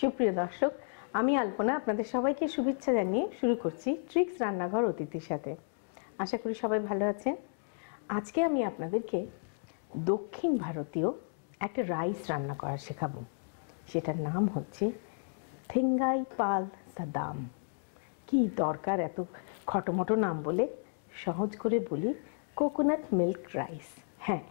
সুপ্রিয় দর্শক, আমি আলপনা আপনাদের সবাইকে শুভেচ্ছা জানিয়ে শুরু করছি ট্রিক্স রান্নাঘর অতিথির সাথে। আশা করি সবাই ভালো আছেন। আজকে আমি আপনাদেরকে দক্ষিণ ভারতীয় একটা রাইস রান্না করা শেখাবো। সেটার নাম হচ্ছে থেঙ্গাই পাল সাদাম। কি দরকার এত খটোমটো নাম বলে, সহজ করে বলি কোকোনাট মিল্ক রাইস। হ্যাঁ,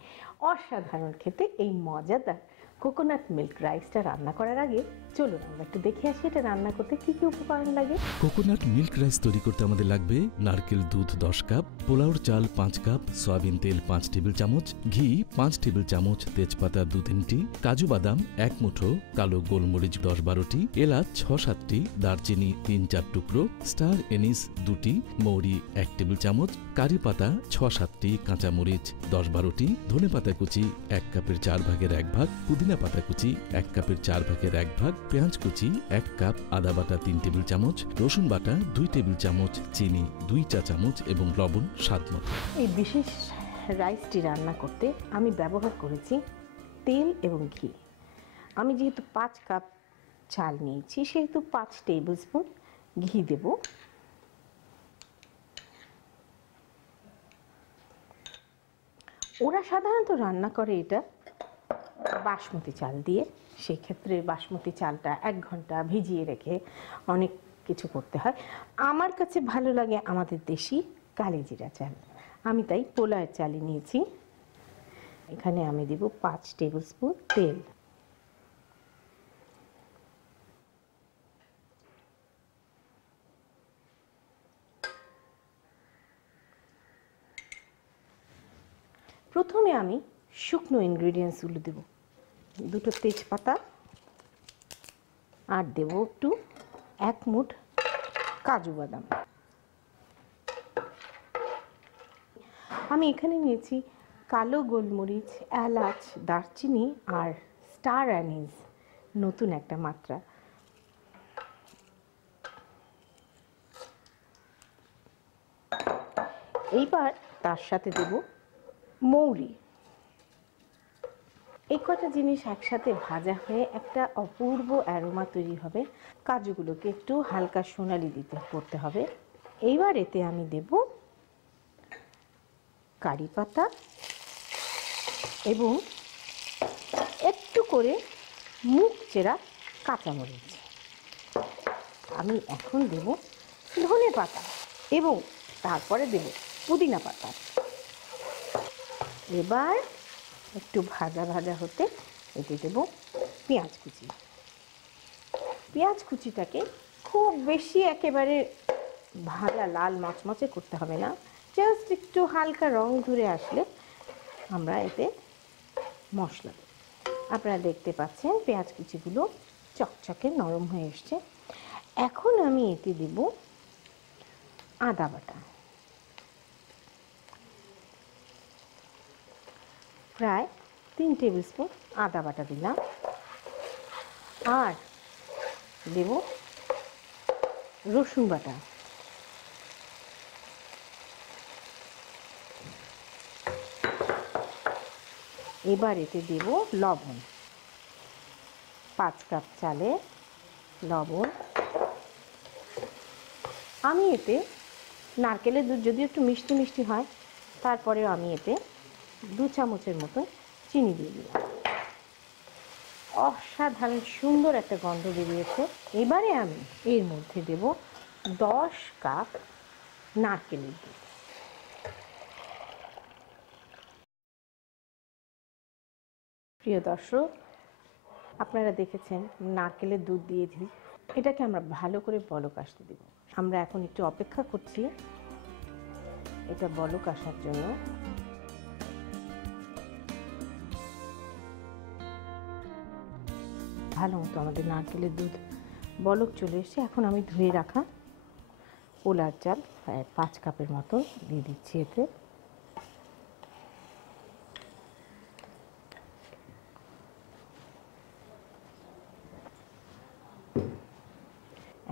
অসাধারণ খেতে এই মজাদার কোকোনাট মিল্ক রাইসটা রান্না করার আগে চলুন আমরা একটু দেখে আসি এটা রান্না করতে কি কি উপকরণ লাগে। কোকোনাট মিল্ক রাইস তৈরি করতে আমাদের লাগবে নারকেল দুধ 10 কাপ, পোলাওর চাল 5 কাপ, সয়াবিন তেল 5 টেবিল চামচ, ঘি 5 টেবিল চামচ, তেজপাতা 2-3টি, কাজু বাদাম 1 মুঠো, কালো গোলমরিচ 10-12টি, এলাচ 6-7টি, দারচিনি 3-4 টুকরো, স্টার এনিস 2টি, মৌরি 1 টেবিল চামচ, কারি পাতা 6-7টি, কাঁচামরিচ 10-12টি, ধনেপাতা কুচি 1 কাপের 4 ভাগের 1 ভাগ, পুদিনা পাতা কুচি 1 কাপের 4 ভাগের 1 ভাগ, পেঁয়াজ কুচি 1 কাপ, আদা বাটা 3 টেবিল চামচ, রসুন বাটা 2 টেবিল চামচ, চিনি 2 চা চামচ এবং লবণ স্বাদ মতো। এই বিশেষ রাইসটি রান্না করতে আমি ব্যবহার করেছি তেল এবং ঘি। আমি যেহেতু 5 কাপ চাল নিয়েছি সেহেতু 5 টেবিল স্পুন ঘি দেব। ওরা সাধারণত রান্না করে এটা বাসমতি চাল দিয়ে। সেই ক্ষেত্রে বাসমতি চালটা 1 ঘন্টা ভিজিয়ে রেখে অনেক কিছু করতে হয়। আমার কাছে ভালো লাগে আমাদের দেশি কালিজিরা চাল, আমি তাই পোলাওয়ের চালই নিয়েছি। এখানে আমি দেব 5 টেবিল স্পুন তেল। প্রথমে আমি শুকনো ইনগ্রিডিয়েন্টসগুলো দেব। 2টো তেজপাতা আর দেব একটু 1 মুঠ কাজু বাদাম। আমি এখানে নিয়েছি কালো গোলমরিচ, এলাচ, দারচিনি আর স্টার অ্যানিস, নতুন একটা মাত্রা। এইবার তার সাথে দেব মৌরি। এই কটা জিনিস একসাথে ভাজা হয়ে একটা অপূর্ব অ্যারোমা তৈরি হবে। কাজুগুলোকে একটু হালকা সোনালি করতে হবে। এইবার এতে আমি দেব কারি পাতা এবং একটু করে মুখ চেরা কাঁচামরিচ। আমি এখন দেব ধনে পাতা এবং তারপরে দেব পুদিনা পাতা। এবার একটু ভাজা ভাজা হতে এতে দেব পেঁয়াজ কুচি। পেঁয়াজ কুচিটাকে খুব বেশি একেবারে ভাজা লাল মচমচে করতে হবে না, জাস্ট একটু হালকা রং ধরে আসলে আমরা এতে মশলা দেব। আপনারা দেখতে পাচ্ছেন পেঁয়াজ কুচিগুলো চকচকে নরম হয়ে এসছে। এখন আমি এতে দেব আদা বাটা, প্রায় 3 টেবিল স্পুন আদা বাটা দিলাম। আর দেব রসুন বাটা, এবার এতে দেব লবণ, 5 কাপ চালে লবণ। আমি এতে নারকেলের দুধ যদিও একটু মিষ্টি মিষ্টি হয়, তারপরেও আমি এতে 2 চামচের মতো চিনি দিয়ে দিলাম। অসাধারণ সুন্দর একটা গন্ধ বেরিয়েছে। এবারে আমি এর মধ্যে দেব 10 কাপ নারকেলের দুধ। প্রিয় দর্শক, আপনারা দেখেছেন নারকেলের দুধ দিয়ে দিই, এটাকে আমরা ভালো করে বলক আসতে দেব। আমরা এখন একটু অপেক্ষা করছি এটা বলক আসার জন্য। ভালো মতো আমাদের নারকেলের দুধ বলক চলে এসেছে। এখন আমি ধুয়ে রাখা পোলার চাল প্রায় 5 কাপের মতো দিয়ে দিচ্ছি এতে।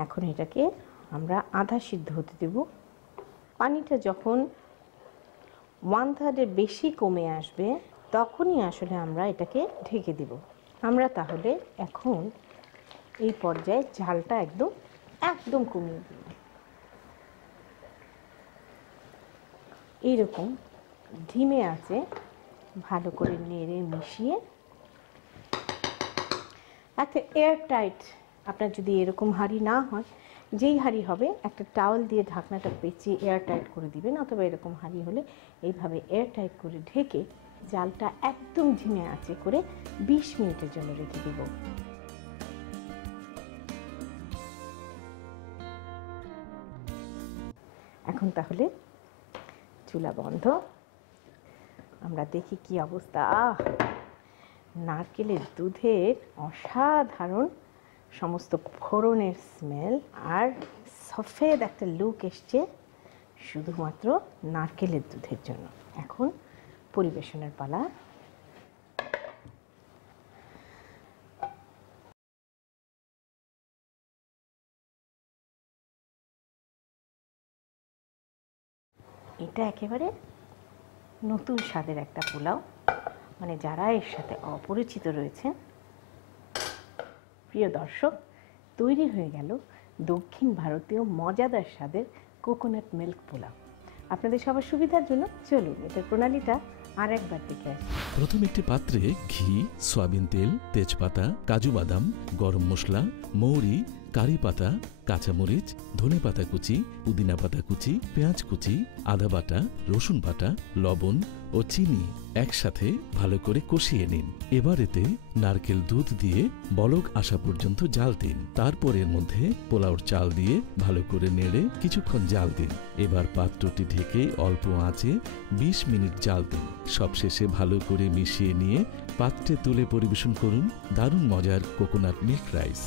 এখন এটাকে আমরা আধা সিদ্ধ হতে দেব। পানিটা যখন 1/3 বেশি কমে আসবে তখনই আসলে আমরা এটাকে ঢেকে দেব। আমরা তাহলে এখন এই পর্যায়ে ঝালটা একদম একদম কমিয়ে দেব। এইরকম ধিমে আছে ভালো করে নেড়ে মিশিয়ে একটা এয়ার টাইট, আপনার যদি এরকম হাঁড়ি না হয়, যেই হাঁড়ি হবে একটা টাওয়েল দিয়ে ঢাকনাটা পেঁচিয়ে এয়ার টাইট করে দিবেন, অথবা এরকম হাঁড়ি হলে এইভাবে এয়ার টাইট করে ঢেকে জালটা একদম ধিমে আঁচে করে 20 মিনিটের জন্য রেখে দেব। এখন তাহলে চুলা বন্ধ, আমরা দেখি কি অবস্থা। নারকেলের দুধের অসাধারণ সমস্ত ফোড়নের স্মেল আর সফেদ একটা লুক এসছে শুধুমাত্র নারকেলের দুধের জন্য। এখন পরিবেশনের পালা। এটা একেবারে নতুন স্বাদের একটা পোলাও, মানে যারা এর সাথে অপরিচিত রয়েছেন, প্রিয় দর্শক, তৈরি হয়ে গেল দক্ষিণ ভারতীয় মজাদার স্বাদের কোকোনাট মিল্ক পোলাও। আপনাদের সবার সুবিধার জন্য চলুন এটার প্রণালীটা আর একবার দেখে আসি। প্রথম একটি পাত্রে ঘি, সয়াবিন তেল, তেজপাতা, কাজু বাদাম, গরম মশলা, মৌরি, কারি পাতা, কাঁচামরিচ, ধনে পাতা কুচি, পুদিনা পাতা কুচি, পেঁয়াজ কুচি, আদা বাটা, রসুন বাটা, লবণ ও চিনি একসাথে ভালো করে কষিয়ে নিন। এবার এতে নারকেল দুধ দিয়ে বলক আসা পর্যন্ত জাল দিন। তারপর এর মধ্যে পোলাওর চাল দিয়ে ভালো করে নেড়ে কিছুক্ষণ জাল দিন। এবার পাত্রটি ঢেকে অল্প আঁচে 20 মিনিট জাল দিন। সবশেষে ভালো করে মিশিয়ে নিয়ে পাত্রে তুলে পরিবেশন করুন দারুণ মজার কোকোনাট মিল্ক রাইস।